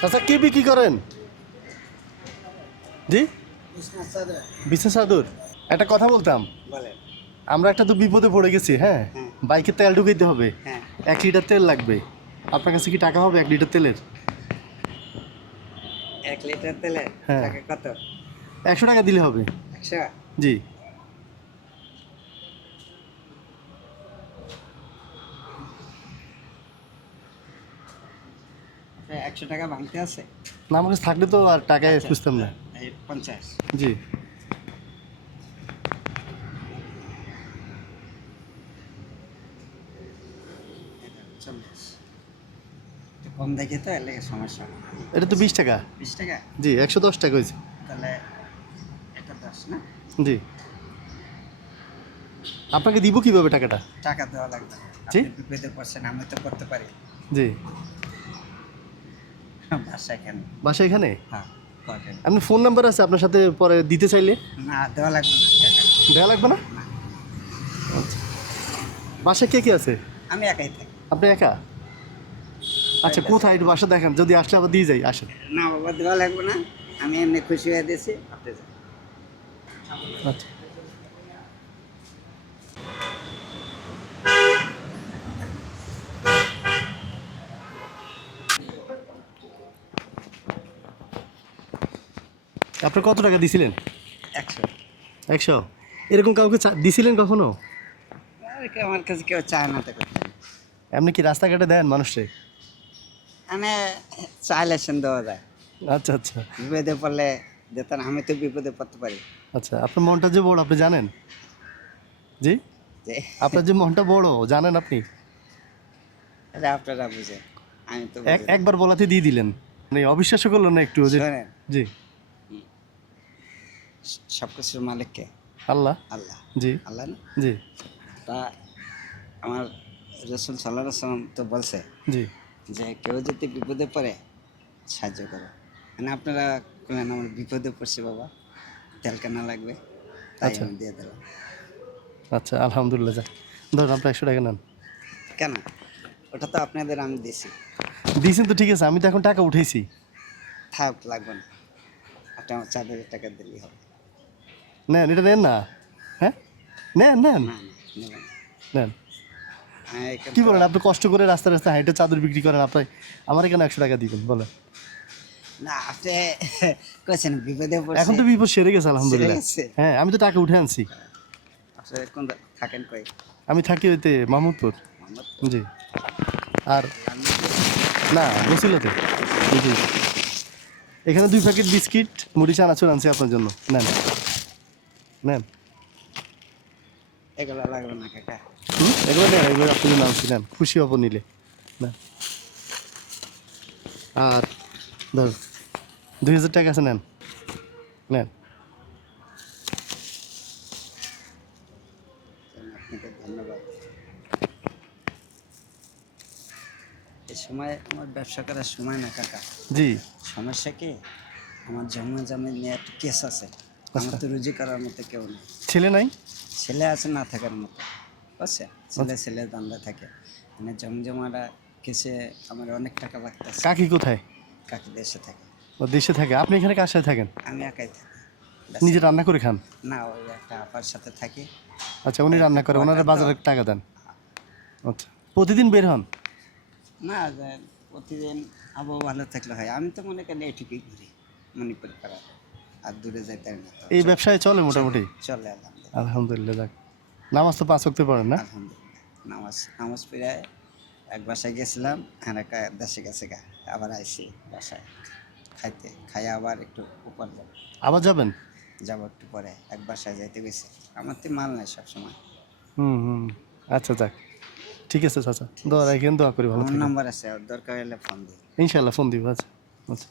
চাচা কি বিক্রি করেন? জি, বিছনা চাদর। একটা কথা বলতাম, বলেন। আমরা একটা তো বিপদে পড়ে গেছি। হ্যাঁ, হ্যাঁ। বাইকে তেল ঢুকাইতে হবে, হ্যাঁ, 1 লিটার তেল লাগবে। আপনার কাছে কি টাকা হবে 1 লিটার তেলের? 1 লিটার তেলে হ্যাঁ। টাকা কত? 100 টাকা দিলে হবে। 100? জি। আপনার 100 টাকা ভাঙতে আছে? না, আমার কাছে থাকলে তো আর টাকায় আচ্ছা, খুঁজতাম না। এই 50। জি। এটা 40। একটু কম দেখে তো এর লেগে সমস্যা। এটা তো 20 টাকা। 20 টাকা? জি, 110 টাকা হয়েছে। তাহলে এটা 10 না? জি। আপনাকে দিব কিভাবে টাকাটা? টাকা দেওয়া লাগবে। জি? আপনি বিপদে পড়ছেন, আমি তো করতে পারি। জি। বাসা এখানে। বাসা এখানে? হ্যাঁ, করেন। আপনার ফোন নাম্বার আছে আপনার সাথে পরে দিতে চাইলে? না, দেওয়া লাগবে না টাকা। দেওয়া লাগবে না? না, বাসায় কে কে আছে? আমি একাই থাকি। আপনি একা? আচ্ছা, কোথায় একটু বাসা দেখান, যদি আসলে আবার দিয়ে যাই। আসেন। না বাবা, দেওয়া লাগবে না। আমি এমনি খুশি হয়ে দিয়েছি, আপনি যান। আচ্ছা। আপনি কত টাকা দিছিলেন? 100। 100? এরকম কাউকে দিছিলেন কখনো? আর আমার কাছে কেউ চায় না তো করতে। এমনি কি রাস্তাঘাটে দেন মানুষে? মানে চাইলে সেন দেওয়া যায়। আচ্ছা আচ্ছা বিপদে পড়লে যেতেন, আমি তো বিপদে পড়তে পারি। আচ্ছা। আপনার মনটা যে বড় আপনি জানেন? জি, যে আপনার যে মনটা বড় জানেন আপনি? এটা আপনারা বুঝে, আমি তো বুঝি না। একবার বলাতে দিয়ে দিলেন, মানে অবিশ্বাস করলেন না একটু যে? শোনেন, জি। সবকিছুর মালিককে আল্লাহ। আল্লাহ। জি। আল্লাহ না? জি। তা আমার রসুল সাল্লাল্লাহু আলাইহি সাল্লাম তো বলছে জি। যে কেউ যদি বিপদে পড়ে সাহায্য করো। মানে আপনারা বললেন আমার বিপদে পড়ছে বাবা, তেল কেনা লাগবে, তাই আচ্ছা। আমি দিয়ে দিলাম। আচ্ছা, আলহামদুলিল্লাহ। যাক, ধরুন আপনি 100 টাকা নেন। কেন? ওটা তো আপনাদের আমি দিছি। দিয়েছেন তো ঠিক আছে, আমি তো এখন টাকা উঠেছি। থাক, লাগবে না। আপনি আমার 4,000 টাকা দিলেই হবে। নেন, এটা নেন না। হ্যাঁ, নেন নেন না, নেবেন। নেন। হ্যাঁ, এখান কি তো- বলেন? আপনি কষ্ট করে রাস্তায় রাস্তায় হাইটে চাদর বিক্রি করেন, আপনি আমার এখানে 100 টাকা দিবেন বলেন? না, আপনি কইছেন বিপদে এখন পড়ছে। তো বিপদ সেরে গেছে আলহামদুলিল্লাহ। সেরে গেছে? হ্যাঁ, আমি তো টাকা উঠে আনছি। আপনি কোন থাকেন কই? আমি থাকি ওইতে মাহমুদপুর। মোহাম্মদ? জি। আর না, বসিলাতে। জি। এখানে 2 প্যাকেট বিস্কিট, মুড়ি, চানাচুর আনছি আপনার জন্য। নেন নেন। এগুলো লাগবে না কাকা। এগুলো নেন, এগুলো আপনার জন্য আনছি। নেন, খুশি হব নিলে। নেন। আর ধর 2000 টাকা আছে, নেন নেন। আপনাকে ধন্যবাদ। এই সময় আমার ব্যবসা করার সময় না কাকা। জি। সমস্যা কি, আমার জন্ম জমি নিয়ে একটা কেস আছে। আমার তো রুজি করার মতো কেউ নেই। ছেলে নাই? ছেলে আছে না থাকার মতো, বুঝছে? ছেলে দান্দা থাকে, মানে জমজমারা কেসে আমার অনেক টাকা লাগতেছে। কাকি কোথায়? কাকি দেশে থাকে। ও দেশে থাকে। আপনি এখানে কার সাথে থাকেন? আমি একাই থাকি। নিজে রান্না করে খান? না, ওই একটা আপার সাথে থাকি। আচ্ছা, উনি রান্না করে, ওনারা কোয়ার্টার তো। বাজারে টাকা দেন? আচ্ছা, প্রতিদিন বের হন? না, প্রতিদিন আবহাওয়া ভালো থাকলে হয়। আমি তো মনে করি এটুকুই ঘুরি, মণিপুর পাড়া, আর দূরে যাইতে পারি না তো। এই ব্যবসায় চলে মোটামুটি? চলে আলহামদুলিল্লাহ। আলহামদুলিল্লাহ। যাক, নামাজ তো 5 ওয়াক্ত পড়েন না? আলহামদুলিল্লাহ, নামাজ পড়ে এক বাসায় গেছিলাম, আর এক দেশে গেছে গা, আবার আইসি বাসায় খাই আবার একটু উপর আবার যাবেন? যাবো একটু পরে, এক বাসায় যাইতে গেছি। আমার তো মাল নাই সবসময়। হুম। আচ্ছা, যাক, ঠিক আছে চাচা। দোয়া রাখেন, দোয়া করি ভালো আমার থাকেন। নাম্বার আছে, আর দরকার হলে ফোন দিই। ইনশাল্লাহ ফোন দিব। আচ্ছা আচ্ছা।